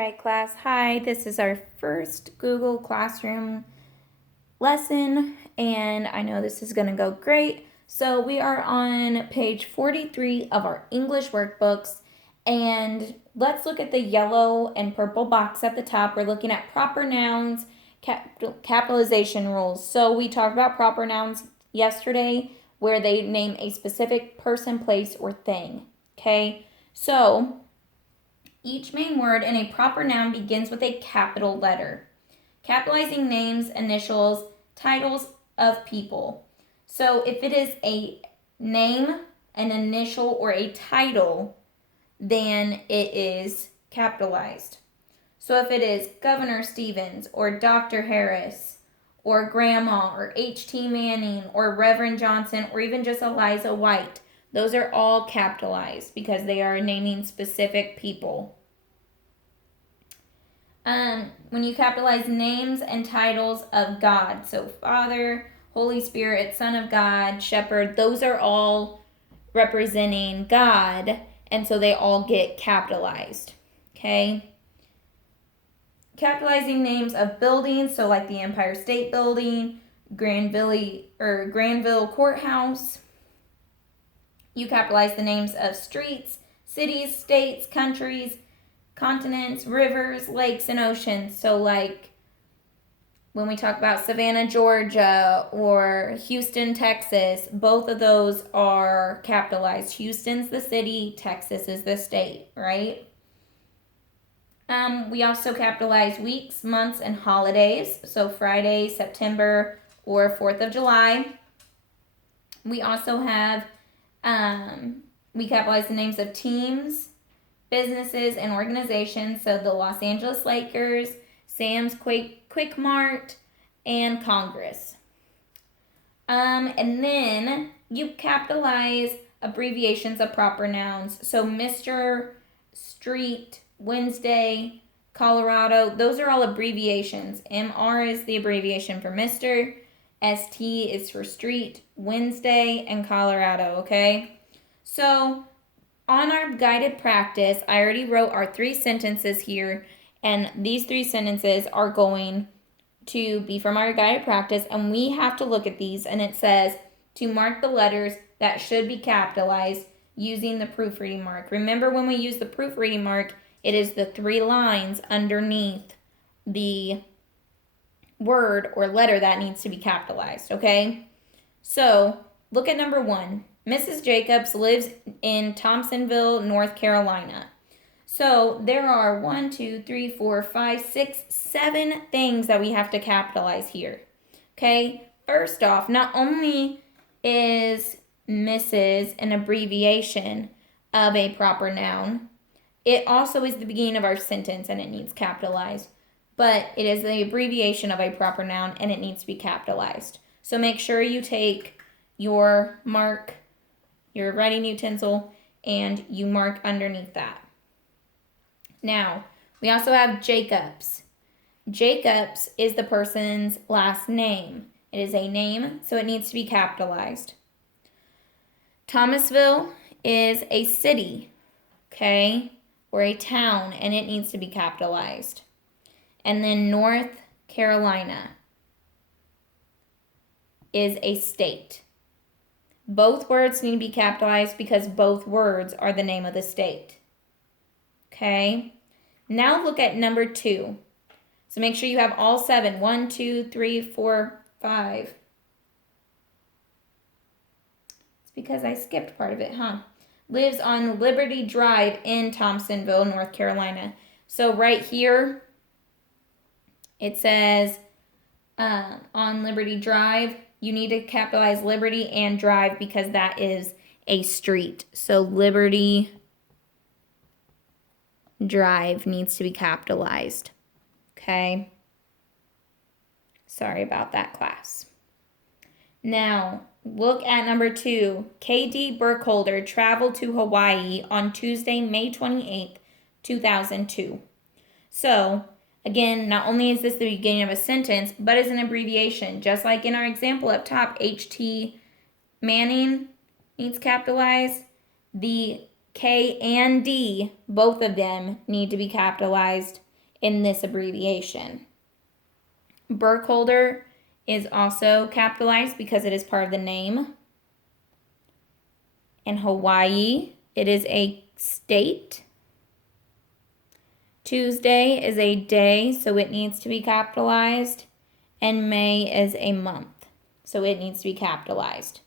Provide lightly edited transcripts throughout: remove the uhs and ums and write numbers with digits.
right, class. Hi, this is our first Google Classroom lesson, and I know this is going to go great. So we are on page 43 of our English workbooks, and let's look at the yellow and purple box at the top. We're looking at proper nouns, capitalization rules. So we talked about proper nouns yesterday, where they name a specific person, place, or thing. Okay, so each main word in a proper noun begins with a capital letter. Capitalizing names, initials, titles of people. So if it is a name, an initial, or a title, then it is capitalized. So if it is Governor Stevens or Dr. Harris or Grandma or H.T. Manning or Reverend Johnson or even just Eliza White, those are all capitalized because they are naming specific people. When you capitalize names and titles of God, so Father, Holy Spirit, Son of God, Shepherd, those are all representing God, and so they all get capitalized. Okay? Capitalizing names of buildings, so like the Empire State Building, Granville Courthouse. You capitalize the names of streets, cities, states, countries, continents, rivers, lakes, and oceans. So like when we talk about Savannah, Georgia, or Houston, Texas, both of those are capitalized. Houston's the city, Texas is the state, right? We also capitalize weeks, months, and holidays. So Friday, September, or 4th of July. We also have, we capitalize the names of teams, businesses, and organizations. So the Los Angeles Lakers, Sam's Quick Mart, and Congress. And then you capitalize abbreviations of proper nouns. So Mr., Street, Wednesday, Colorado, those are all abbreviations. MR is the abbreviation for Mr., ST is for street, Wednesday, and Colorado, okay? So on our guided practice, I already wrote our 3 sentences here, and these 3 sentences are going to be from our guided practice, and we have to look at these, and it says to mark the letters that should be capitalized using the proofreading mark. Remember, when we use the proofreading mark, it is the 3 lines underneath the word or letter that needs to be capitalized, okay? So look at number 1. Mrs. Jacobs lives in Thompsonville, North Carolina. So there are 1, 2, 3, 4, 5, 6, 7 things that we have to capitalize here. Okay, first off, not only is Mrs. an abbreviation of a proper noun, it also is the beginning of our sentence and it needs capitalized. But it is the abbreviation of a proper noun and it needs to be capitalized. So make sure you take your mark, your writing utensil, and you mark underneath that. Now, we also have Jacobs. Jacobs is the person's last name. It is a name, so it needs to be capitalized. Thomasville is a city, okay, or a town, and it needs to be capitalized. And then North Carolina is a state. Both words need to be capitalized because both words are the name of the state. Okay, now look at number 2. So make sure you have all 7. 1, 2, 3, 4, 5. It's because I skipped part of it, huh? Lives on Liberty Drive in Thompsonville, North Carolina. So right here, it says on Liberty Drive, you need to capitalize Liberty and Drive because that is a street. So Liberty Drive needs to be capitalized. Okay? Sorry about that, class. Now, look at number 2. K.D. Burkholder traveled to Hawaii on Tuesday, May 28th, 2002. So, again, not only is this the beginning of a sentence, but it's an abbreviation. Just like in our example up top, H.T. Manning needs capitalized. The K and D, both of them need to be capitalized. in this abbreviation. Burkholder is also capitalized because it is part of the name. In Hawaii, it is a state. Tuesday is a day, so it needs to be capitalized. And May is a month, so it needs to be capitalized.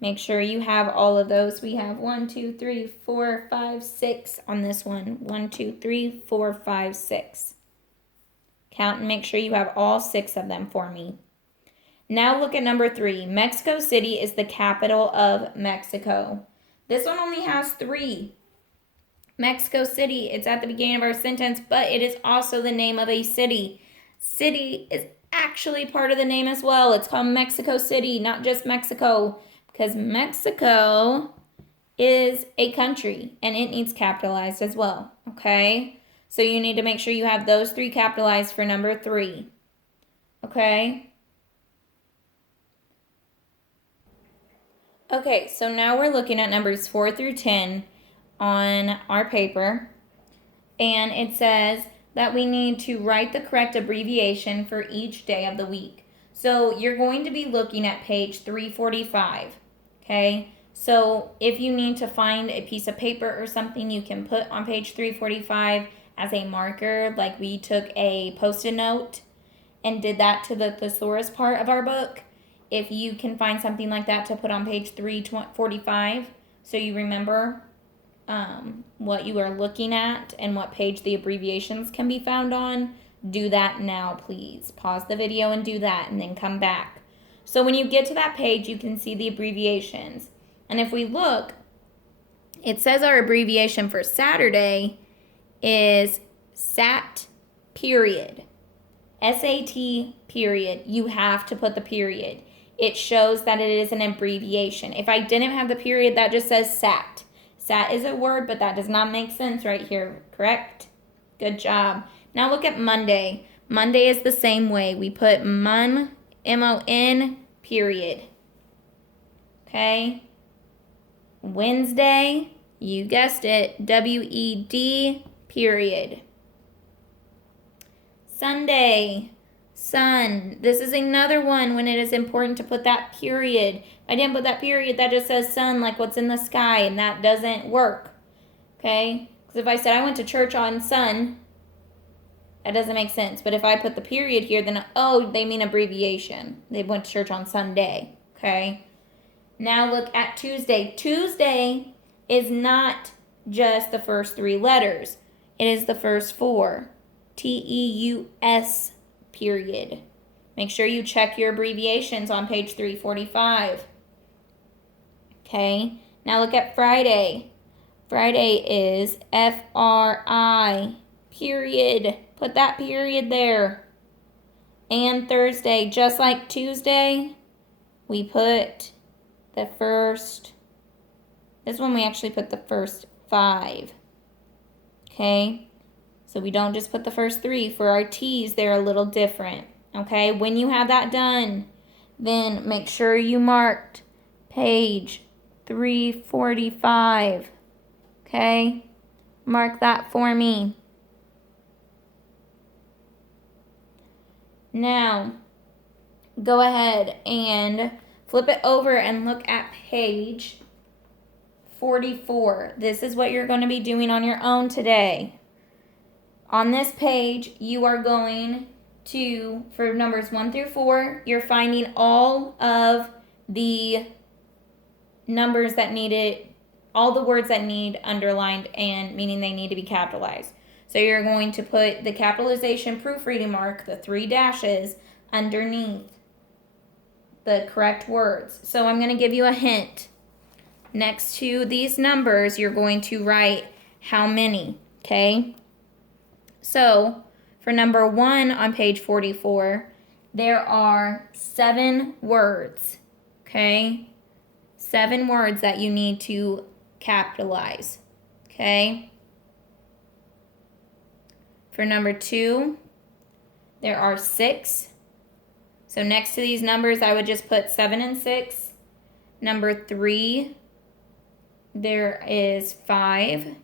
Make sure you have all of those. We have 1, 2, 3, 4, 5, 6 on this one. 1, 2, 3, 4, 5, 6. Count and make sure you have all 6 of them for me. Now look at number 3. Mexico City is the capital of Mexico. This one only has 3. Mexico City, it's at the beginning of our sentence, but it is also the name of a city. City is actually part of the name as well. It's called Mexico City, not just Mexico, because Mexico is a country and it needs capitalized as well, okay? So you need to make sure you have those 3 capitalized for number 3, okay? Okay, so now we're looking at numbers 4 through 10 on our paper, and it says that we need to write the correct abbreviation for each day of the week. So you're going to be looking at page 345, okay? So if you need to find a piece of paper or something, you can put on page 345 as a marker, like we took a Post-it note and did that to the thesaurus part of our book. If you can find something like that to put on page 345 so you remember what you are looking at and what page the abbreviations can be found on, do that now, please. Pause the video and do that, and then come back. So when you get to that page, you can see the abbreviations. And if we look, it says our abbreviation for Saturday is SAT period. SAT period. You have to put the period. It shows that it is an abbreviation. If I didn't have the period, that just says SAT. SAT is a word, but that does not make sense right here, correct? Good job. Now look at Monday. Monday is the same way. We put MON, M-O-N, period. Okay? Wednesday, you guessed it, W-E-D, period. Sunday, sun. This is another one when it is important to put that period. If I didn't put that period, that just says sun, like what's in the sky, and that doesn't work. Okay? Because if I said I went to church on sun, that doesn't make sense. But if I put the period here, then, oh, they mean abbreviation. They went to church on Sunday. Okay? Now look at Tuesday. Tuesday is not just the first 3 letters. It is the first 4. T-E-U-S, period. Make sure you check your abbreviations on page 345. Okay, now look at Friday. Friday is F-R-I, period. Put that period there. And Thursday, just like Tuesday, we put the first, this one we actually put the first 5. Okay? So we don't just put the first 3. For our T's, they're a little different. Okay? When you have that done, then make sure you marked page 345. Okay? Mark that for me. Now, go ahead and flip it over and look at page 44. This is what you're going to be doing on your own today. On this page, you are going to, for numbers 1 through 4, you're finding all of the numbers that need it, all the words that need underlined and meaning they need to be capitalized. So you're going to put the capitalization proofreading mark, the 3 dashes, underneath the correct words. So I'm going to give you a hint. Next to these numbers, you're going to write how many, okay? So, for number 1 on page 44, there are 7 words, okay? 7 words that you need to capitalize, okay? For number 2, there are 6. So, next to these numbers, I would just put 7 and 6. Number 3, there is 5.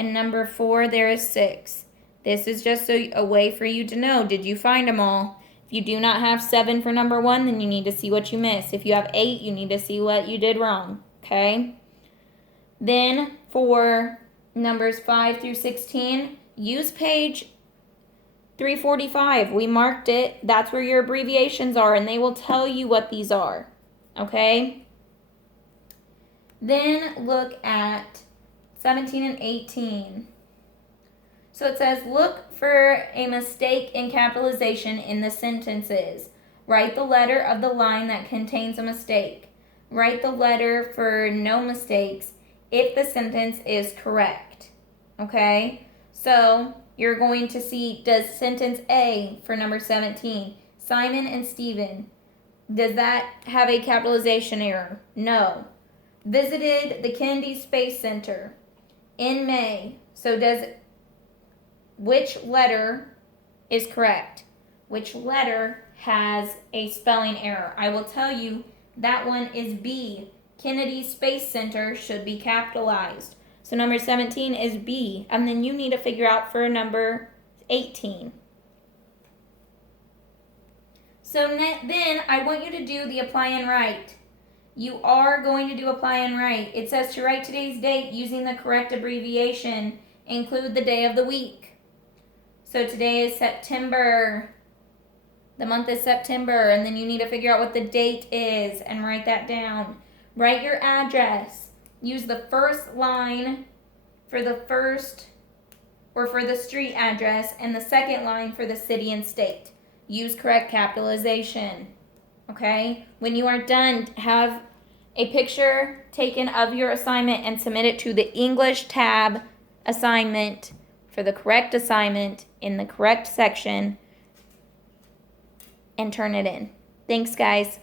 and number 4, there is 6. This is just a way for you to know, did you find them all? If you do not have 7 for number 1, then you need to see what you missed. If you have 8, you need to see what you did wrong, okay? Then for numbers 5 through 16, use page 345. We marked it. That's where your abbreviations are, and they will tell you what these are, okay? Then look at 17 and 18. So it says, look for a mistake in capitalization in the sentences. Write the letter of the line that contains a mistake. Write the letter for no mistakes if the sentence is correct. Okay? So you're going to see, does sentence A for number 17, Simon and Stephen, does that have a capitalization error? No. Visited the Kennedy Space Center in May. So which letter is correct? Which letter has a spelling error? I will tell you that one is B. Kennedy Space Center should be capitalized. So number 17 is B. And then you need to figure out for number 18. So then I want you to do the apply and write. You are going to do apply and write. It says to write today's date using the correct abbreviation. Include the day of the week. So today is September. The month is September, and then you need to figure out what the date is and write that down. Write your address. Use the first line for the first or for the street address and the second line for the city and state. Use correct capitalization. Okay? When you are done, have a picture taken of your assignment and submit it to the English tab assignment for the correct assignment in the correct section and turn it in. Thanks, guys.